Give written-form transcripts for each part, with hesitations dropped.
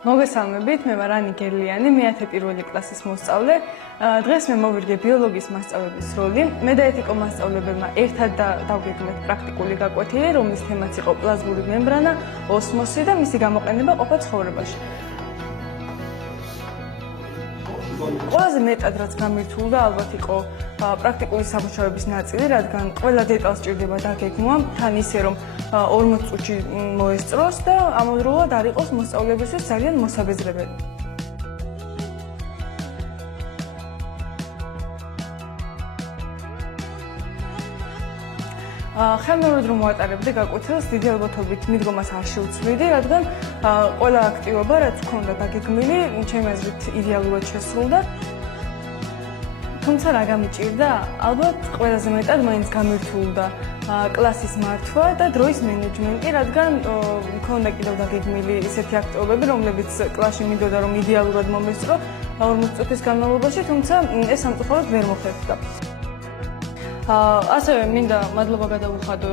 მოგესალმებით, მე ვარ ანი გერლიანი, მე-10 პირველი კლასის მოსწავლე. დღეს მე მოვირგე ბიოლოგიის მასწავლებლის როლი. მე და ეთიკო მასწავლებელმა ერთად დავგეგმეთ პრაქტიკული გაკვეთილი, რომლის თემაც იყო პლაზმური მემბრანა, ოსმოსი და მისი გამოყენება ყოფა ცხოვრებაში. ყველაზე მეტად რაც გამირთულდა ალბათ იყო პრაქტიკული სამუშაოების ნაწილი, რადგან ყველა დეტალს ჭირდება დაგეგმვა, თან ისე რომ 40 წუთში მოესწროს და ამავდროულად არ იყოს მოსწავლეებისთვის ძალიან მოსაბეზრებელი. ხელმეორედ რომ მოატარებდი გაკვეთილს, დიდი ალბათობით მიდგომას არ შეუცვლიდი, რადგან ყველა აქტივობა, რაც მქონდა დაგეგმილი, ჩემი აზრით იდეალურად შესრულდა. თუმცა რა გამიჭირდა? ალბათ ყველაზე მეტად მაინც გამირთულდა კლასის მართვა და დროის მენეჯმენტი, რადგან მქონდა კიდევ დაგეგმილი ისეთი აქტივობები, რომლებიც კლასში მინდოდა რომ იდეალურად მომესწრო 40 წუთის განმავლობაში, თუმცა ეს სამწუხაროდ ვერ მოხერხდა. ასევე მინდა მადლობა გადავუხადო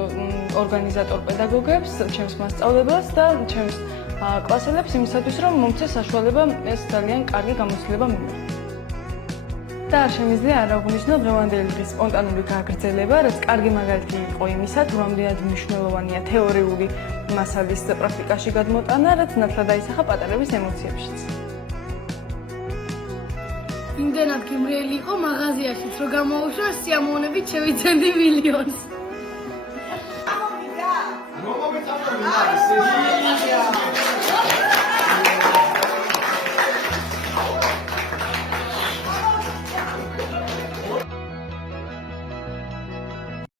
ორგანიზატორ პედაგოგებს, ჩემს მასწავლებლებს და ჩემს კლასელებს იმისათვის, რომ მომცეს საშუალება ეს ძალიან კარგი გამოცდილება მიიღო. და არ შემიძლია არ აღვნიშნო დღევანდელი დღის სპონტანური გაგრძელება, რაც კარგი მაგალითი იყო იმისა, თუ რამდენად მნიშვნელოვანია თეორიული მასალის პრაქტიკაში გადმოტანა, რაც ნათლად აისახა პატარების ემოციებშიც. იმდენად გემრიელი იყო მაღაზიაშიც, რომ გამოუშვა სიამოვნებით შევიცენდი მილიონს.